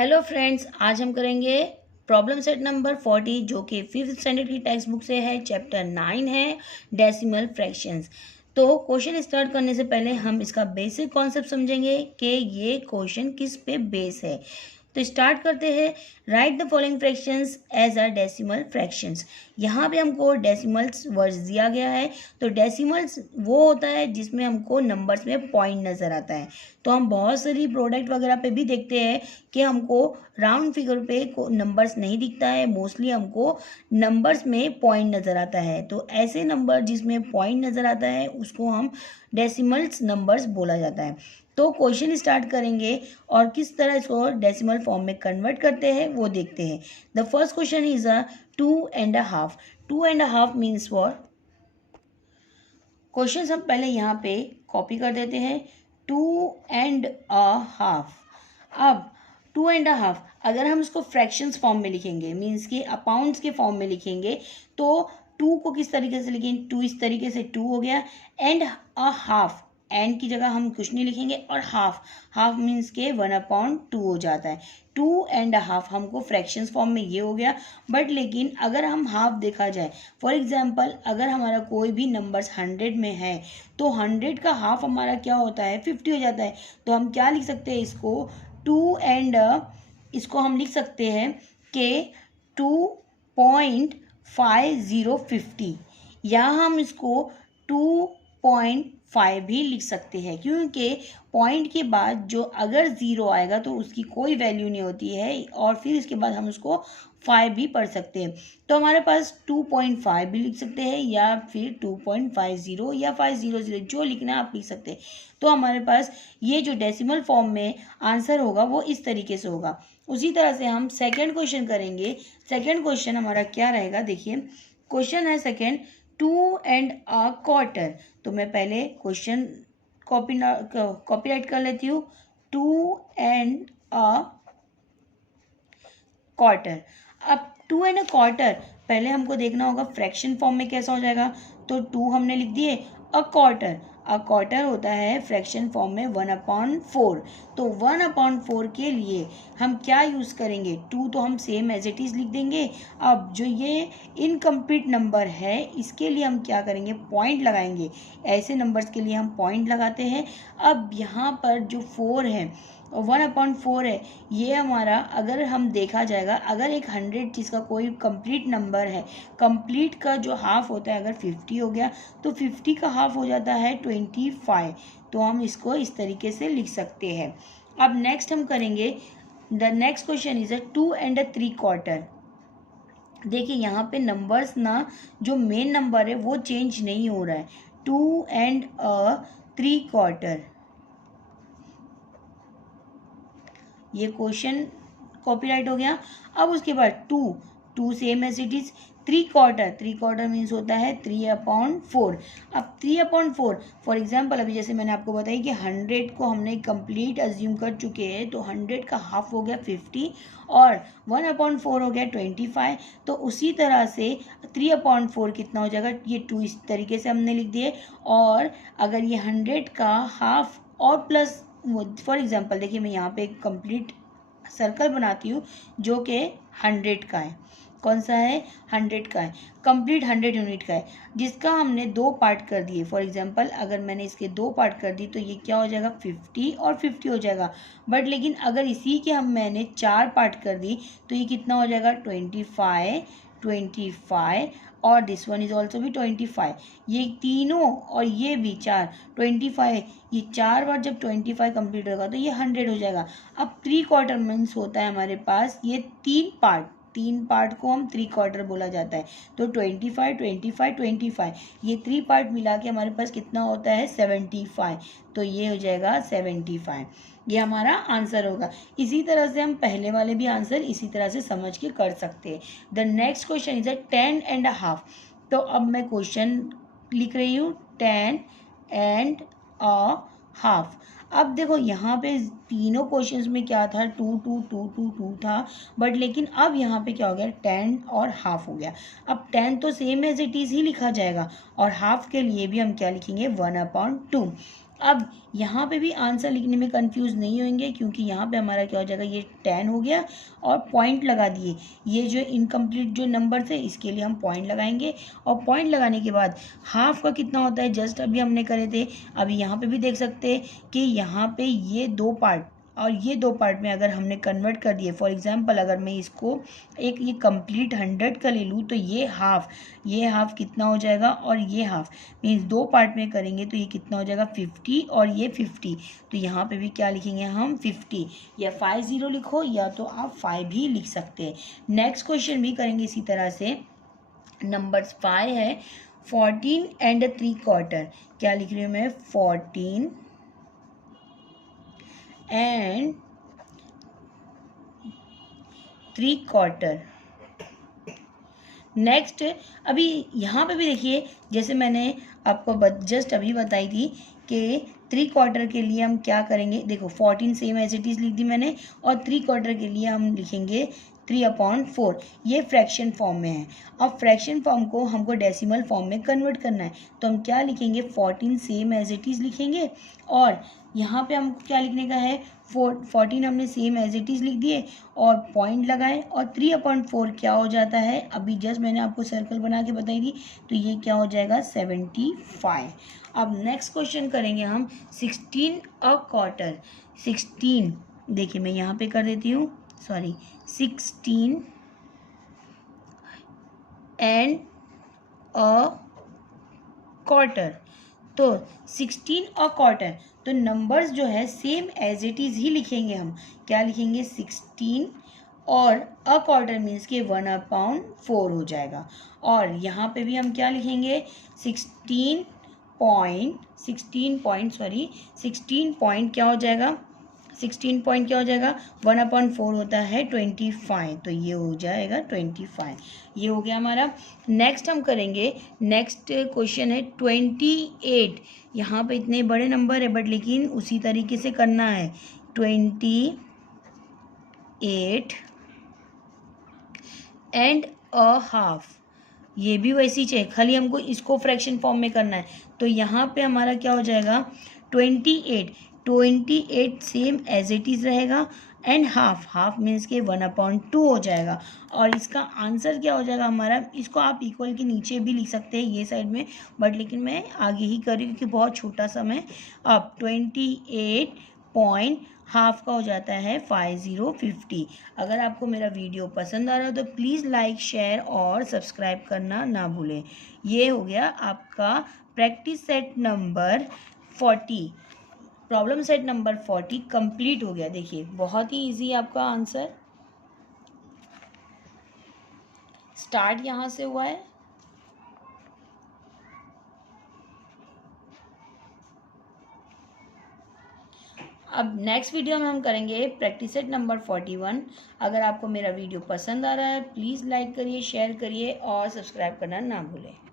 Hello friends, आज हम करेंगे प्रॉब्लम सेट नंबर 40 जो कि 5th स्टैंडर्ड की टेक्स्ट बुक से है। चैप्टर 9 है डेसिमल फ्रैक्शंस। तो क्वेश्चन स्टार्ट करने से पहले हम इसका बेसिक कॉन्सेप्ट समझेंगे कि ये क्वेश्चन किस पे बेस है। तो स्टार्ट करते हैं। Write the following fractions as a decimal fractions. यहाँ पे हमको डेसिमल्स वर्ड्स दिया गया है। तो डेसिमल्स वो होता है जिसमें हमको नंबर्स में पॉइंट नज़र आता है। तो हम बहुत सारी प्रोडक्ट वगैरह पे भी देखते हैं कि हमको राउंड फिगर पे नंबर्स नहीं दिखता है, मोस्टली हमको नंबर्स में पॉइंट नज़र आता है। तो ऐसे नंबर जिसमें पॉइंट नज़र आता है उसको हम डेसिमल्स नंबर्स बोला जाता है। तो क्वेश्चन स्टार्ट करेंगे और किस तरह इसको डेसिमल फॉर्म में कन्वर्ट करते हैं वो देखते हैं। The first question is a 2.5। 2.5 means what? Question हम पहले यहाँ पे कॉपी कर देते हैं। 2.5। अब 2.5 अगर हम इसको फ्रैक्शंस फॉर्म में लिखेंगे, मीन्स कि अपाउंड्स के फॉर्म में लिखेंगे, तो 2 को किस तरीके से लिखेंगे? 2 इस तरीके से 2 हो गया, एंड अ हाफ, एंड की जगह हम कुछ नहीं लिखेंगे, और हाफ, हाफ मीन्स के 1/2 हो जाता है। 2.5 हमको फ्रैक्शंस फॉर्म में ये हो गया। बट लेकिन अगर हम हाफ देखा जाए, फॉर एग्जांपल अगर हमारा कोई भी नंबर्स 100 में है तो 100 का हाफ हमारा क्या होता है? 50 हो जाता है। तो हम क्या लिख सकते हैं इसको? 2 एंड इसको हम लिख सकते हैं कि 2.5050, या हम इसको 2.5 भी लिख सकते हैं, क्योंकि पॉइंट के बाद जो अगर ज़ीरो आएगा तो उसकी कोई वैल्यू नहीं होती है, और फिर इसके बाद हम उसको 5 भी पढ़ सकते हैं। तो हमारे पास 2.5 भी लिख सकते हैं, या फिर 2.50 या 500, जो लिखना है आप लिख सकते हैं। तो हमारे पास ये जो डेसिमल फॉर्म में आंसर होगा वो इस तरीके से होगा। उसी तरह से हम सेकेंड क्वेश्चन करेंगे। सेकेंड क्वेश्चन हमारा क्या रहेगा? देखिए, क्वेश्चन है सेकेंड, 2.25। तो मैं पहले क्वेश्चन कॉपीराइट कर लेती हूँ। 2.25। अब 2.25 पहले हमको देखना होगा फ्रैक्शन फॉर्म में कैसा हो जाएगा। तो 2 हमने लिख दिए, अ क्वार्टर होता है फ्रैक्शन फॉर्म में 1/4। तो 1/4 के लिए हम क्या यूज़ करेंगे? 2 तो हम सेम एज इट इज़ लिख देंगे। अब जो ये इनकम्प्लीट नंबर है इसके लिए हम क्या करेंगे? पॉइंट लगाएंगे। ऐसे नंबर्स के लिए हम पॉइंट लगाते हैं। अब यहाँ पर जो 4 है, 1/4 है, ये हमारा अगर हम देखा जाएगा, अगर एक 100 जिसका कोई कंप्लीट नंबर है, कंप्लीट का जो हाफ होता है अगर 50 हो गया तो 50 का हाफ हो जाता है 25। तो हम इसको इस तरीके से लिख सकते हैं। अब नेक्स्ट हम करेंगे, द नेक्स्ट क्वेश्चन इज 2.75। देखिए यहाँ पे नंबर्स ना, जो मेन नंबर है वो चेंज नहीं हो रहा है। 2.75, ये क्वेश्चन कॉपीराइट हो गया। अब उसके बाद 2 same as it is. 3/4 means होता है 3/4। अब 3/4 फॉर एग्जाम्पल अभी जैसे मैंने आपको बताई कि 100 को हमने कंप्लीट अज्यूम कर चुके हैं, तो 100 का हाफ हो गया 50 और 1/4 हो गया 25। तो उसी तरह से 3/4 कितना हो जाएगा? ये 2 इस तरीके से हमने लिख दिए। और अगर ये 100 का हाफ और प्लस, फॉर एग्जांपल देखिए मैं यहाँ पे एक कंप्लीट सर्कल बनाती हूँ जो कि 100 का है। कौन सा है? 100 का है, कंप्लीट 100 यूनिट का है, जिसका हमने 2 पार्ट कर दिए। फॉर एग्जांपल अगर मैंने इसके 2 पार्ट कर दी तो ये क्या हो जाएगा? 50 और 50 हो जाएगा। बट लेकिन अगर इसी के मैंने 4 पार्ट कर दी तो ये कितना हो जाएगा? 25 और दिस वन इज ऑल्सो भी 25। ये तीनों और ये भी 4, 25, ये 4 बार जब 25 कंप्लीट होगा तो ये 100 हो जाएगा। अब 3/4 मीन्स होता है हमारे पास ये 3 पार्ट को हम 3/4 बोला जाता है। तो 25, 25, 25, ये 3 पार्ट मिला के हमारे पास कितना होता है? 75। तो ये हो जाएगा 75। ये हमारा आंसर होगा। इसी तरह से हम पहले वाले भी आंसर इसी तरह से समझ के कर सकते हैं। The next question is 10.5। तो अब मैं क्वेश्चन लिख रही हूँ 10.5। अब देखो यहाँ पे तीनों क्वेश्चंस में क्या था? 2 2 2 2 2 था, बट लेकिन अब यहाँ पे क्या हो गया? 10.5 हो गया। अब 10 तो सेम एज इट इज़ ही लिखा जाएगा, और हाफ के लिए भी हम क्या लिखेंगे? 1/2। अब यहाँ पे भी आंसर लिखने में कंफ्यूज नहीं होंगे, क्योंकि यहाँ पे हमारा क्या हो जाएगा, ये 10 हो गया और पॉइंट लगा दिए। ये जो इनकम्प्लीट जो नंबर थे इसके लिए हम पॉइंट लगाएंगे, और पॉइंट लगाने के बाद हाफ का कितना होता है जस्ट अभी हमने करे थे। अभी यहाँ पे भी देख सकते हैं कि यहाँ पे ये 2 पार्ट और ये 2 पार्ट में अगर हमने कन्वर्ट कर दिए, फॉर एग्जांपल अगर मैं इसको एक ये कंप्लीट 100 का ले लूँ तो ये हाफ कितना हो जाएगा, और ये हाफ मीन्स 2 पार्ट में करेंगे तो ये कितना हो जाएगा 50 और ये 50। तो यहाँ पे भी क्या लिखेंगे हम 50, या 50 लिखो या तो आप 5 भी लिख सकते हैं। नेक्स्ट क्वेश्चन भी करेंगे इसी तरह से। नंबर 5 है 14 एंड 3/4। क्या लिख रही हूँ मैं, 14 एंड 3/4। नेक्स्ट अभी यहाँ पे भी देखिए, जैसे मैंने आपको जस्ट अभी बताई थी कि 3/4 के लिए हम क्या करेंगे। देखो 14 सेम एज इट इज़ लिख दी मैंने, और 3/4 के लिए हम लिखेंगे 3/4। ये फ्रैक्शन फॉर्म में है। अब फ्रैक्शन फॉर्म को हमको डेसिमल फॉर्म में कन्वर्ट करना है, तो हम क्या लिखेंगे, 14 सेम एज इट इज़ लिखेंगे, और यहाँ पे हमको क्या लिखने का है, 14 हमने सेम एज इट इज़ लिख दिए और पॉइंट लगाए, और 3/4 क्या हो जाता है, अभी जस्ट मैंने आपको सर्कल बना के बताई थी, तो ये क्या हो जाएगा 75। अब नेक्स्ट क्वेश्चन करेंगे हम 16/4। 16 देखिए मैं यहाँ पे कर देती हूँ, 16 एंड 1/4। तो 16/4, तो नंबर्स जो है सेम एज इट इज़ ही लिखेंगे हम। क्या लिखेंगे, 16 और 1/4 मीन्स के 1/4 हो जाएगा। और यहाँ पे भी हम क्या लिखेंगे, 16 पॉइंट क्या हो जाएगा, 16 पॉइंट क्या हो जाएगा, 1/4 होता है 25, तो ये हो जाएगा 25। ये हो गया हमारा। नेक्स्ट हम करेंगे, नेक्स्ट क्वेश्चन है 28। यहाँ पे इतने बड़े नंबर है बट लेकिन उसी तरीके से करना है। 28 एंड अ हाफ, ये भी वैसी चाहिए, खाली हमको इसको फ्रैक्शन फॉर्म में करना है। तो यहाँ पे हमारा क्या हो जाएगा, 28 सेम एज इट इज़ रहेगा, एंड हाफ मीन्स के 1/2 हो जाएगा। और इसका आंसर क्या हो जाएगा हमारा, इसको आप इक्वल के नीचे भी लिख सकते हैं ये साइड में, बट लेकिन मैं आगे ही करी क्योंकि बहुत छोटा सा मैं। अब 28 पॉइंट हाफ का हो जाता है 50। अगर आपको मेरा वीडियो पसंद आ रहा हो तो प्लीज़ लाइक, शेयर और सब्सक्राइब करना ना भूलें। ये हो गया आपका practice set number 40, problem set number 40 complete हो गया। देखिए बहुत ही इजी आपका आंसर, स्टार्ट यहाँ से हुआ है। अब नेक्स्ट वीडियो में हम करेंगे प्रैक्टिस सेट नंबर 41। अगर आपको मेरा वीडियो पसंद आ रहा है प्लीज़ लाइक करिए, शेयर करिए और सब्सक्राइब करना ना भूलें।